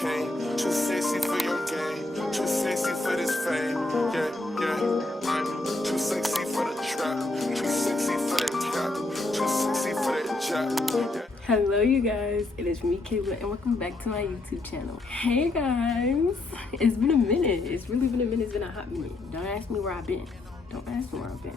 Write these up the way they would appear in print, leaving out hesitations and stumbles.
chain. Too sexy for your game. Too sexy for this fame. Yeah. I'm too sexy for the trap. Too sexy for that cap. Too sexy for that job. Yeah. Hello you guys, it is me Kayla and welcome back to my YouTube channel. Hey guys, it's been a minute. It's really been a minute. It's been a hot minute. Don't ask me where I've been. Don't ask me where I've been.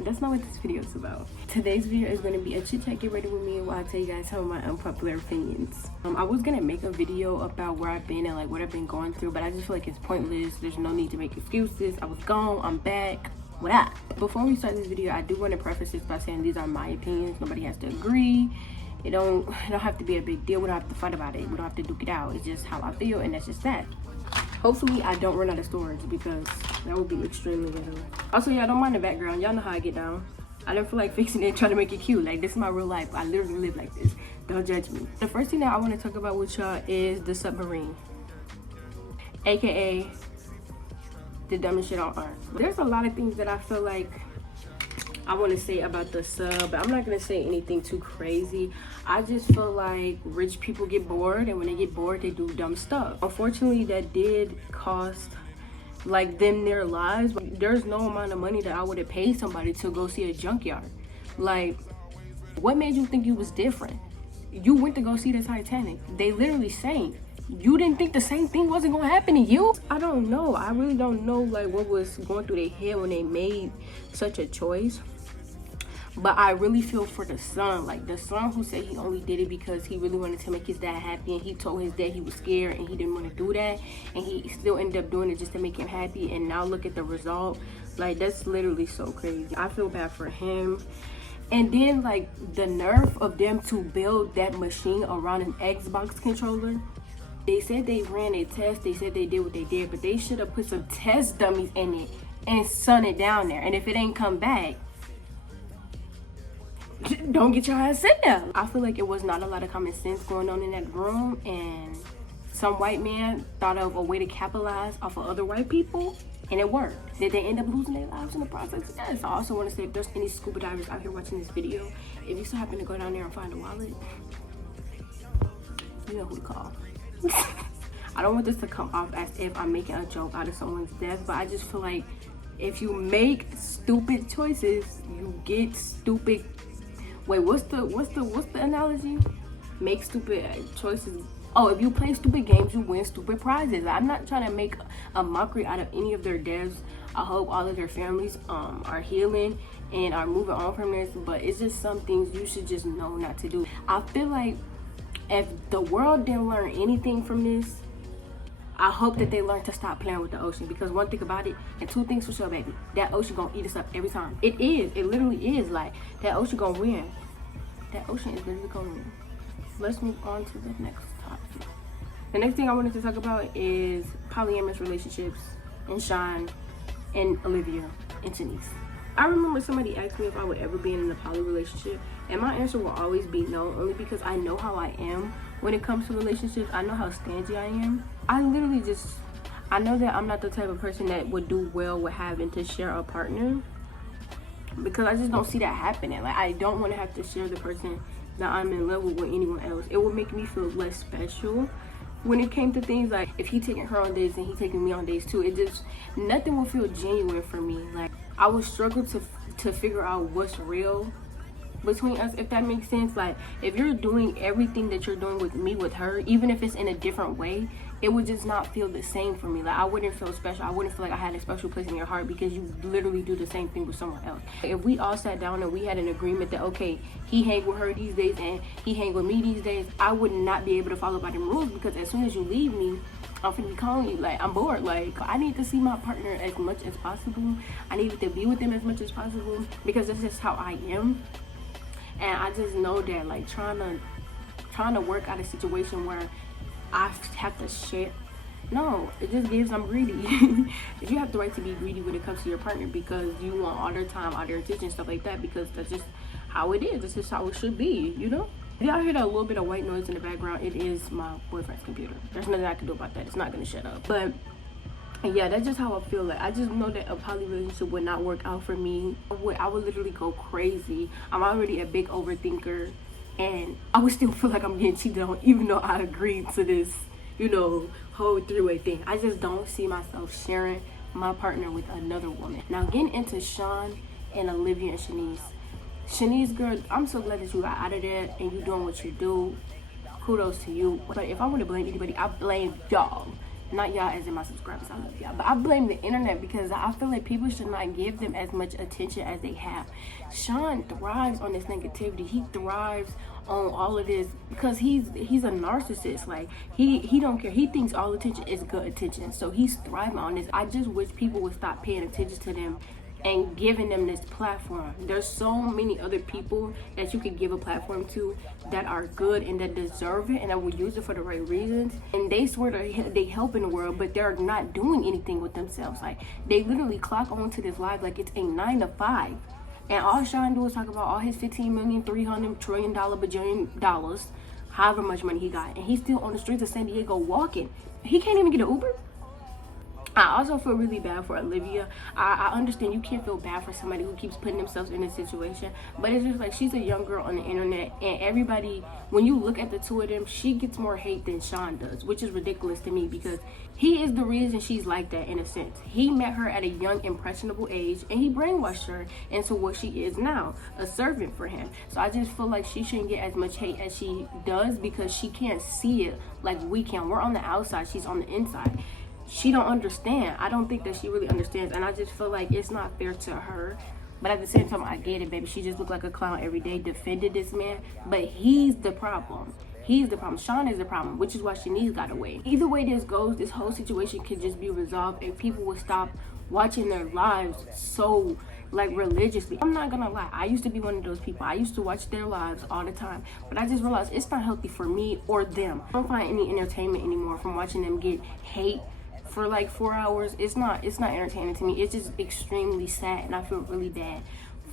That's not what this video is about. Today's video is going to be a chit chat, get ready with me, while I tell you guys some of my unpopular opinions. I was going to make a video about where I've been and like what I've been going through, but I just feel like it's pointless. There's no need to make excuses. I was gone, I'm back. What up? Before we start this video, I do want to preface this by saying these are my opinions. Nobody has to agree. It don't have to be a big deal. We don't have to fight about it. We don't have to duke it out. It's just how I feel, and that's just that. Hopefully I don't run out of storage because that would be extremely little. Also, y'all don't mind the background. Y'all know how I get down. I don't feel like fixing it, trying to make it cute. Like, this is my real life. I literally live like this. Don't judge me. The first thing that I want to talk about with y'all is the submarine, aka the dumbest shit on earth. There's a lot of things that I feel like I want to say about the sub, but I'm not going to say anything too crazy. I just feel like rich people get bored, and when they get bored, they do dumb stuff. Unfortunately, that did cost like them their lives. There's no amount of money that I would have paid somebody to go see a junkyard. Like, what made you think you was different? You went to go see the Titanic. They literally sank. You didn't think the same thing wasn't gonna happen to you? I don't know. I really don't know like what was going through their head when they made such a choice. But I really feel for the son, like the son who said he only did it because he really wanted to make his dad happy, and he told his dad he was scared and he didn't want to do that, and he still ended up doing it just to make him happy, and now look at the result. Like, that's literally so crazy. I feel bad for him. And then like the nerve of them to build that machine around an Xbox controller. They said they ran a test, they said they did what they did, but they should have put some test dummies in it and sun it down there, and if it ain't come back, don't get your ass in there. I feel like it was not a lot of common sense going on in that room, and some white man thought of a way to capitalize off of other white people, and it worked. Did they end up losing their lives in the process? Yes. I also want to say, if there's any scuba divers out here watching this video, if you so happen to go down there and find a wallet, you know who to call. I don't want this to come off as if I'm making a joke out of someone's death, but I just feel like if you make stupid choices, you get stupid. Wait, what's the analogy? Make stupid choices. Oh, if you play stupid games, you win stupid prizes. I'm not trying to make a mockery out of any of their deaths. I hope all of their families are healing and are moving on from this, but it's just some things you should just know not to do. I feel like if the world didn't learn anything from this, I hope that they learn to stop playing with the ocean, because one thing about it, and two things for sure, baby, that ocean gonna eat us up every time. It literally is. Like, that ocean gonna win. That ocean is literally gonna win. Let's move on to the next topic. The next thing I wanted to talk about is polyamorous relationships and Sean and Olivia and Shanice. I remember somebody asked me if I would ever be in a poly relationship, and my answer will always be no, only because I know how I am when it comes to relationships. I know how stingy I am. I know that I'm not the type of person that would do well with having to share a partner, because I just don't see that happening. Like, I don't want to have to share the person that I'm in love with anyone else. It would make me feel less special when it came to things like if he taking her on dates and he taking me on dates too. It just, nothing will feel genuine for me. Like, I would struggle to figure out what's real between us, if that makes sense. Like, if you're doing everything that you're doing with me with her, even if it's in a different way, it would just not feel the same for me. Like, I wouldn't feel special. I wouldn't feel like I had a special place in your heart, because you literally do the same thing with someone else. If we all sat down and we had an agreement that, okay, he hang with her these days and he hang with me these days, I would not be able to follow by them rules, because as soon as you leave me, I'm finna be calling you. Like, I'm bored. Like, I need to see my partner as much as possible. I need to be with them as much as possible, because that's just how I am. And I just know that, like, trying to work out a situation where I have to share, no, it just gives I'm greedy. You have the right to be greedy when it comes to your partner, because you want all their time, all their attention, stuff like that, because that's just how it is. That's just how it should be, you know? If y'all hear a little bit of white noise in the background, it is my boyfriend's computer. There's nothing I can do about that. It's not gonna shut up. But yeah, that's just how I feel. Like, I just know that a poly relationship would not work out for me. I would literally go crazy. I'm already a big overthinker, and I would still feel like I'm getting cheated on, even though I agreed to this whole three-way thing. I just don't see myself sharing my partner with another woman. Now, getting into Sean and Olivia and Shanice. Shanice, girl, I'm so glad that you got out of there and you doing what you do. Kudos to you. But if I want to blame anybody, I blame y'all. Not y'all as in my subscribers, I love y'all. But I blame the internet because I feel like people should not give them as much attention as they have. Sean thrives on this negativity. He thrives on all of this because he's a narcissist. Like, he don't care. He thinks all attention is good attention. So he's thriving on this. I just wish people would stop paying attention to them and giving them this platform. There's so many other people that you could give a platform to that are good and that deserve it and that will use it for the right reasons. And they swear they help in the world, but they're not doing anything with themselves. Like, they literally clock onto this live like it's a 9 to 5. And all Sean do is talk about all his $15 million, $300 trillion bajillion dollars, however much money he got. And he's still on the streets of San Diego walking. He can't even get an Uber. I also feel really bad for Olivia. I understand you can't feel bad for somebody who keeps putting themselves in a situation, but it's just like she's a young girl on the internet, and everybody, when you look at the two of them, she gets more hate than Sean does, which is ridiculous to me because he is the reason she's like that in a sense. He met her at a young, impressionable age, and he brainwashed her into what she is now, a servant for him. So I just feel like she shouldn't get as much hate as she does because she can't see it like we can. We're on the outside, she's on the inside. She don't understand. I don't think that she really understands, and I just feel like it's not fair to her. But at the same time, I get it, baby. She just looked like a clown every day, defended this man, but he's the problem. He's the problem. Sean is the problem, which is why Shanice got away. Either way this goes, this whole situation could just be resolved if people would stop watching their lives so like religiously. I'm not gonna lie, I used to be one of those people. I used to watch their lives all the time, but I just realized it's not healthy for me or them. I don't find any entertainment anymore from watching them get hate for like 4 hours. It's not entertaining to me. It's just extremely sad, and I feel really bad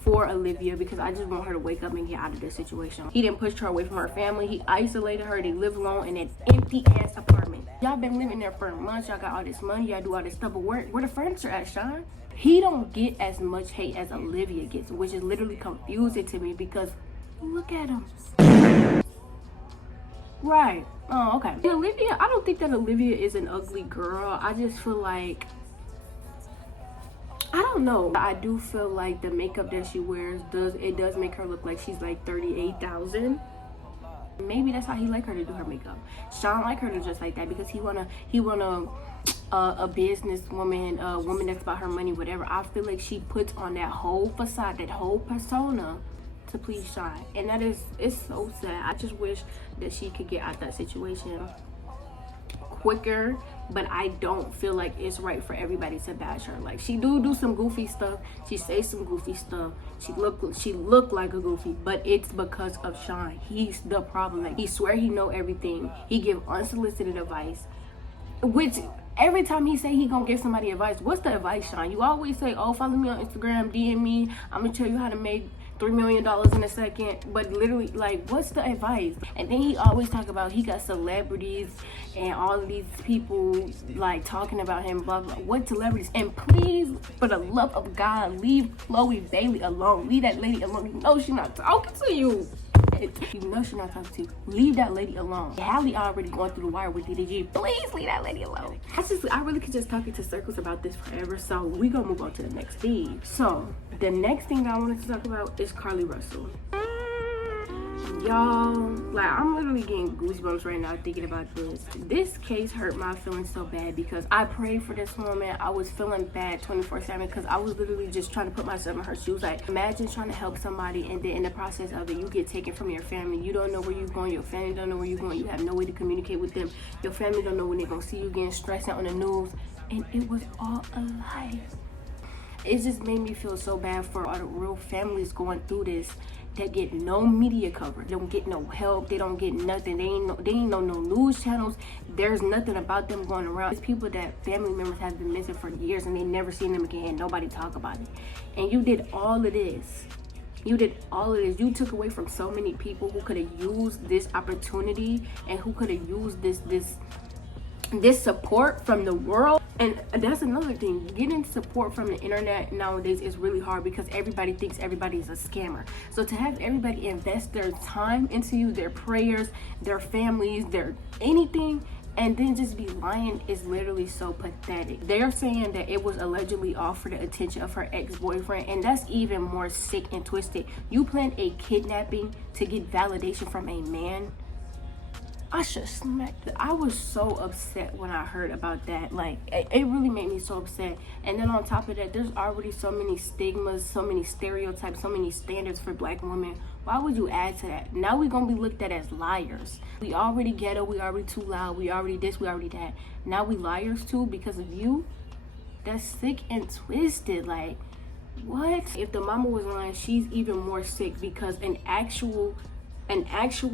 for Olivia because I just want her to wake up and get out of this situation. He didn't push her away from her family. He isolated her. They live alone in an empty ass apartment. Y'all been living there for months. Y'all got all this money. Y'all do all this stuff, but where the furniture at, Sean? He don't get as much hate as Olivia gets, which is literally confusing to me because look at him. Right. Oh, okay. And Olivia, I don't think that Olivia is an ugly girl. I just feel like, I don't know. I do feel like the makeup that she wears does make her look like she's like 38,000. Maybe that's how he like her to do her makeup. Sean like her to dress like that because he want a businesswoman, a woman that's about her money, whatever. I feel like she puts on that whole facade, that whole persona to please Sean, and it's so sad. I just wish that she could get out that situation quicker, but I don't feel like it's right for everybody to bash her. Like, she do some goofy stuff, she says some goofy stuff, she look like a goofy, but it's because of Sean. He's the problem. Like, he swear he know everything. He give unsolicited advice, which every time he say he gonna give somebody advice, what's the advice, Sean? You always say, oh, follow me on Instagram, DM me, I'm gonna tell you how to make $3 million in a second. But literally, like, what's the advice? And then he always talk about he got celebrities and all of these people like talking about him, blah blah. What celebrities? And please, for the love of God, leave Chloe Bailey alone. Leave that lady alone. You know she's not talking to you. You know she's not talking to you. Leave that lady alone. Hallie already going through the wire with DDG. Please leave that lady alone. I really could just talk into circles about this forever. So we gonna move on to the next thing. So the next thing that I wanted to talk about is Carly Russell. Y'all, like, I'm literally getting goosebumps right now thinking about this. This case hurt my feelings so bad because I prayed for this woman. I was feeling bad 24/7 because I was literally just trying to put myself in her shoes. Like, imagine trying to help somebody and then in the process of it, you get taken from your family. You don't know where you're going. Your family don't know where you're going. You have no way to communicate with them. Your family don't know when they're going to see you again, stressed out on the news. And it was all a lie. It just made me feel so bad for all the real families going through this that get no media coverage. They don't get no help. They don't get nothing. They ain't no news channels. There's nothing about them going around. It's people that family members have been missing for years and they never seen them again. Nobody talk about it. And you did all of this. You did all of this. You took away from so many people who could have used this opportunity and who could have used this support from the world. And that's another thing, getting support from the internet nowadays is really hard because everybody thinks everybody is a scammer. So to have everybody invest their time into you, their prayers, their families, their anything, and then just be lying is literally so pathetic. They're saying that it was allegedly all for the attention of her ex-boyfriend, and that's even more sick and twisted. You planned a kidnapping to get validation from a man? I should smack. I was so upset when I heard about that. Like, it really made me so upset. And then on top of that, there's already so many stigmas, so many stereotypes, so many standards for black women. Why would you add to that? Now we're gonna be looked at as liars. We already ghetto, we already too loud, we already this, we already that. Now we liars too because of you? That's sick and twisted. Like, what? If the mama was lying, she's even more sick because an actual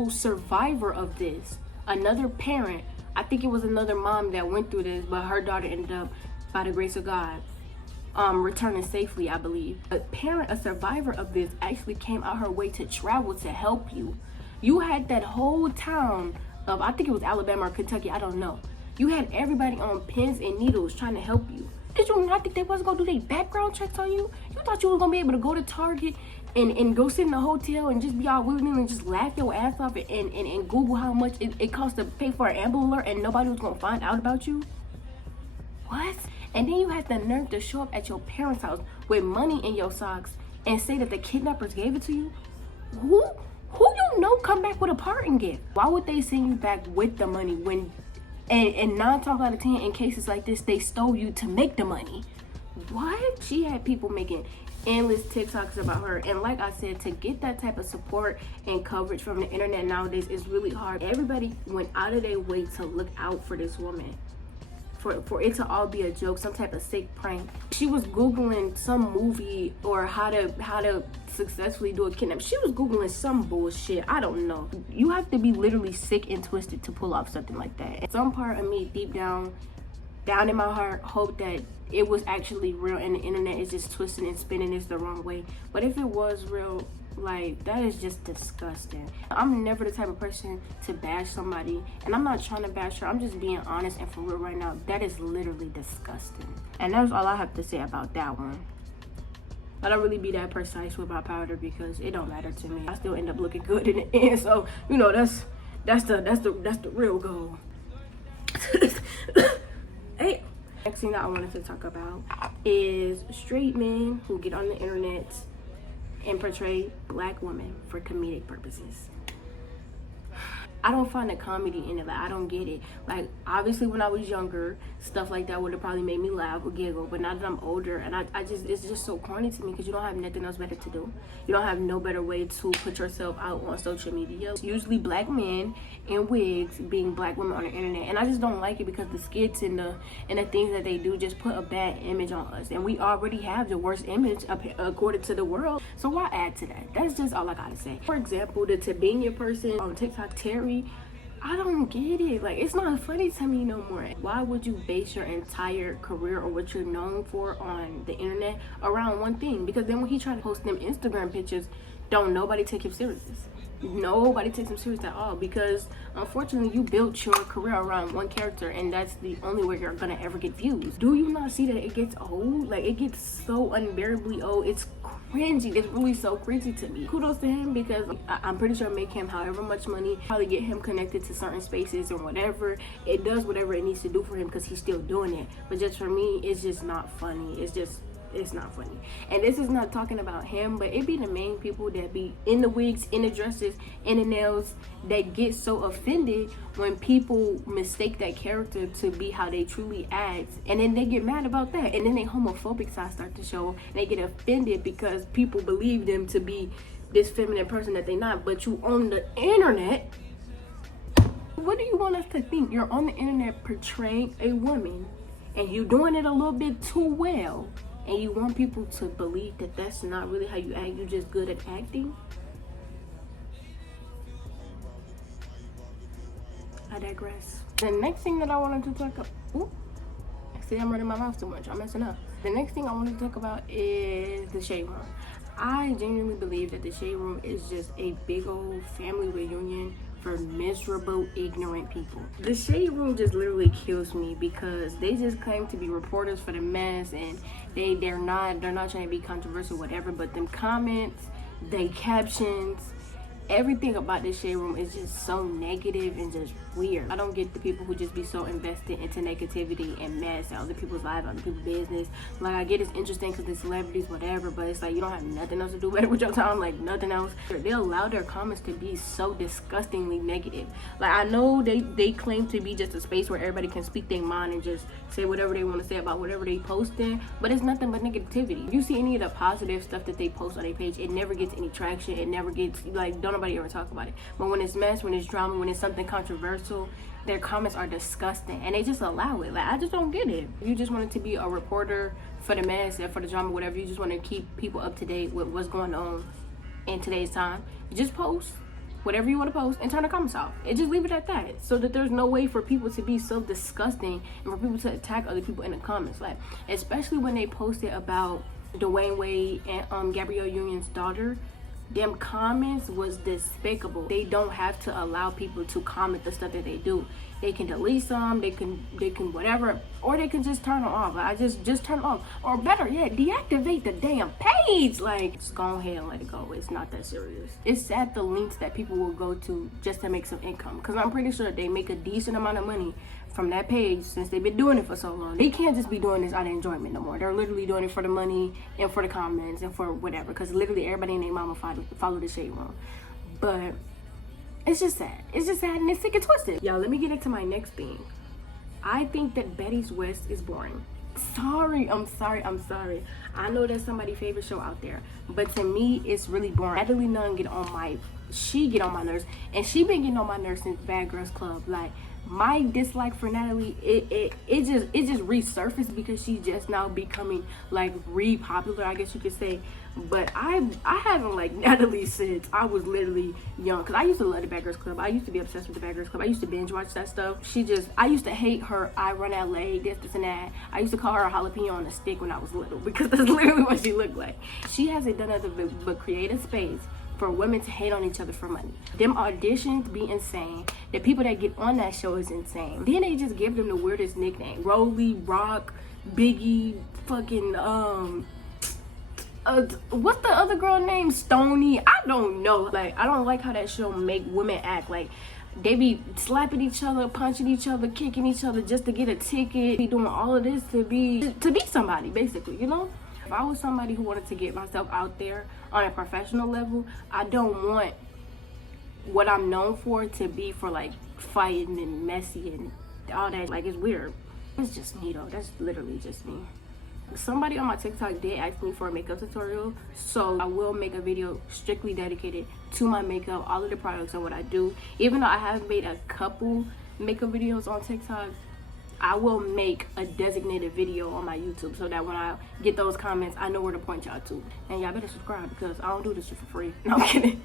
survivor of this, another parent, I think it was another mom that went through this, but her daughter ended up, by the grace of God, returning safely, I believe. A survivor of this actually came out her way to travel to help you. You had that whole town of, I think it was Alabama or Kentucky, I don't know. You had everybody on pins and needles trying to help you. Did you not think they wasn't gonna do their background checks on you? You thought you was gonna be able to go to Target and go sit in a hotel and just be all willy-nilly and just laugh your ass off and Google how much it costs to pay for an Amber Alert and nobody was gonna find out about you? What? And then you had the nerve to show up at your parents' house with money in your socks and say that the kidnappers gave it to you? Who you know come back with a parting gift? Why would they send you back with the money when, and 9 times out of 10 in cases like this, they stole you to make the money? What? She had people making endless TikToks about her, and like I said, to get that type of support and coverage from the internet nowadays is really hard. Everybody went out of their way to look out for this woman, for it to all be a joke, some type of sick prank. She was Googling some movie or how to successfully do a kidnap. She was Googling some bullshit. I don't know. You have to be literally sick and twisted to pull off something like that. And some part of me deep down in my heart hope that it was actually real and the internet is just twisting and spinning this the wrong way. But if it was real, like, that is just disgusting. I'm never the type of person to bash somebody, and I'm not trying to bash her. I'm just being honest and for real right now. That is literally disgusting. And that's all I have to say about that one. I don't really be that precise with my powder because it don't matter to me. I still end up looking good in the end, so you know that's the real goal. Hey. Next thing that I wanted to talk about is straight men who get on the internet and portray black women for comedic purposes. I don't find the comedy in it. Like, I don't get it. Like, obviously when I was younger, stuff like that would have probably made me laugh or giggle. But now that I'm older, and it's just so corny to me because you don't have nothing else better to do. You don't have no better way to put yourself out on social media. It's usually black men in wigs being black women on the internet, and I just don't like it because the skits and the things that they do just put a bad image on us, and we already have the worst image according to the world. So why add to that? That's just all I gotta say. For example, the Tabenia person on TikTok, Terry, I don't get it. Like, it's not funny to me no more. Why would you base your entire career or what you're known for on the internet around one thing? Because then when he tried to post them Instagram pictures, don't nobody take him serious. Nobody takes him serious at all because unfortunately you built your career around one character and that's the only way you're gonna ever get views. Do you not see that it gets old? Like, it gets so unbearably old. It's cringy. It's really so cringy to me. Kudos to him because I'm pretty sure make him however much money, probably get him connected to certain spaces or whatever. It does whatever it needs to do for him because he's still doing it. But just for me, it's just not funny. It's not funny. And this is not talking about him, but it be the main people that be in the wigs, in the dresses, in the nails, that get so offended when people mistake that character to be how they truly act, and then they get mad about that, and then they homophobic side start to show, and they get offended because people believe them to be this feminine person that they're not. But you on the internet, what do you want us to think? You're on the internet portraying a woman, and you doing it a little bit too well, and you want people to believe that that's not really how you act, you're just good at acting? I digress. The next thing that I wanted to talk about, see, I'm running my mouth too much, I'm messing up. The next thing I wanted to talk about is the Shade Room. I genuinely believe that the Shade Room is just a big old family reunion for miserable, ignorant people. The Shade Room just literally kills me because they just claim to be reporters for the mess, and they're not trying to be controversial, whatever. But them comments, they captions, everything about this shade room is just so negative and just weird. I don't get the people who just be so invested into negativity and mess at other people's lives, other people's business. Like, I get it's interesting because they're celebrities, whatever, but it's like you don't have nothing else to do better with your time, like nothing else. They allow their comments to be so disgustingly negative. Like, I know they claim to be just a space where everybody can speak their mind and just say whatever they want to say about whatever they posting, but it's nothing but negativity. If you see any of the positive stuff that they post on their page, it never gets any traction. It never gets, like, don't nobody ever talk about it. But when it's mess, when it's drama, when it's something controversial, their comments are disgusting and they just allow it. Like, I just don't get it. You just want it to be a reporter for the mess and for the drama, whatever. You just want to keep people up to date with what's going on in today's time. You just post whatever you want to post and turn the comments off and just leave it at that, so that there's no way for people to be so disgusting and for people to attack other people in the comments. Like, especially when they posted about Dwayne Wade and Gabrielle Union's daughter, them comments was despicable. They don't have to allow people to comment the stuff that they do. They can delete some, they can whatever, or they can just turn them off. I just turn them off, or better yet, deactivate the damn page. Like, just go ahead and let it go. It's not that serious. It's sad the links that people will go to just to make some income, because I'm pretty sure they make a decent amount of money from that page since they've been doing it for so long. They can't just be doing this out of enjoyment no more. They're literally doing it for the money and for the comments and for whatever, because literally everybody and their mama follow the shade room. But it's just sad. It's just sad and it's sick and twisted. Y'all, let me get into my next thing. I think that Betty's West is boring. I'm sorry. I know that's somebody's favorite show out there, but to me, it's really boring. Natalie Nunn get on my nerves, and she been getting on my nerves since Bad Girls Club. Like, my dislike for Natalie, it just resurfaced because she's just now becoming like popular, I guess you could say. But I haven't liked Natalie since I was literally young, because I used to love the Bad Girls Club. I used to be obsessed with the Bad Girls Club. I used to binge watch that stuff. I used to hate her I Run LA, this and that. I used to call her a jalapeno on a stick when I was little, because that's literally what she looked like. She hasn't done nothing but create a space for women to hate on each other for money. Them auditions be insane. The people that get on that show is insane. Then they just give them the weirdest nickname. Rolly, Rock, Biggie, fucking, what's the other girl name? Stony? I don't know. Like, I don't like how that show make women act. Like, they be slapping each other, punching each other, kicking each other just to get a ticket. Be doing all of this to be somebody, basically, you know? If I was somebody who wanted to get myself out there on a professional level, I don't want what I'm known for to be for like fighting and messy and all that. Like, it's weird. It's just me though. That's literally just me. Somebody on my TikTok did ask me for a makeup tutorial, so I will make a video strictly dedicated to my makeup, all of the products and what I do. Even though I have made a couple makeup videos on TikTok, I will make a designated video on my YouTube so that when I get those comments, I know where to point y'all to. And y'all better subscribe, because I don't do this shit for free. No, I'm kidding.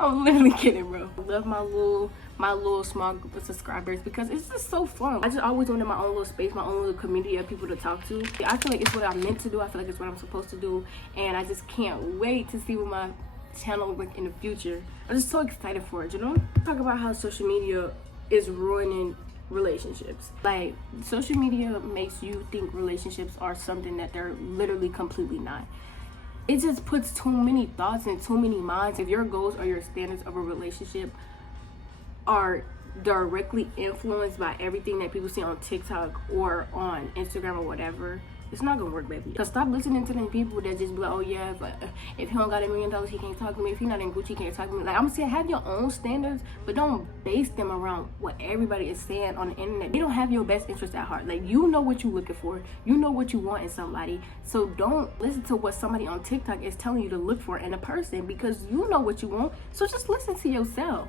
I'm literally kidding, bro. I love my little small group of subscribers because it's just so fun. I just always wanted my own little space, my own little community of people to talk to. I feel like it's what I'm meant to do. I feel like it's what I'm supposed to do. And I just can't wait to see what my channel will look in the future. I'm just so excited for it, you know? Talk about how social media is ruining relationships. Like, social media makes you think relationships are something that they're literally completely not. It just puts too many thoughts in too many minds. If your goals or your standards of a relationship are directly influenced by everything that people see on TikTok or on Instagram or whatever, it's not gonna work, baby. Cause stop listening to them people that just be like, oh yeah, if he don't got $1 million, he can't talk to me. If he not in Gucci, he can't talk to me. Like, I'm saying, have your own standards, but don't base them around what everybody is saying on the internet. They don't have your best interest at heart. Like, you know what you're looking for. You know what you want in somebody. So don't listen to what somebody on TikTok is telling you to look for in a person, because you know what you want. So just listen to yourself.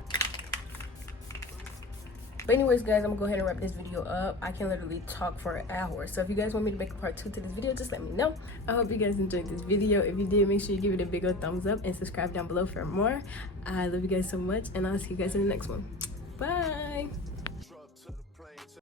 But anyways, guys, I'm gonna go ahead and wrap this video up. I can literally talk for an hour. So if you guys want me to make a part 2 to this video, just let me know. I hope you guys enjoyed this video. If you did, make sure you give it a big old thumbs up and subscribe down below for more. I love you guys so much, and I'll see you guys in the next one. Bye.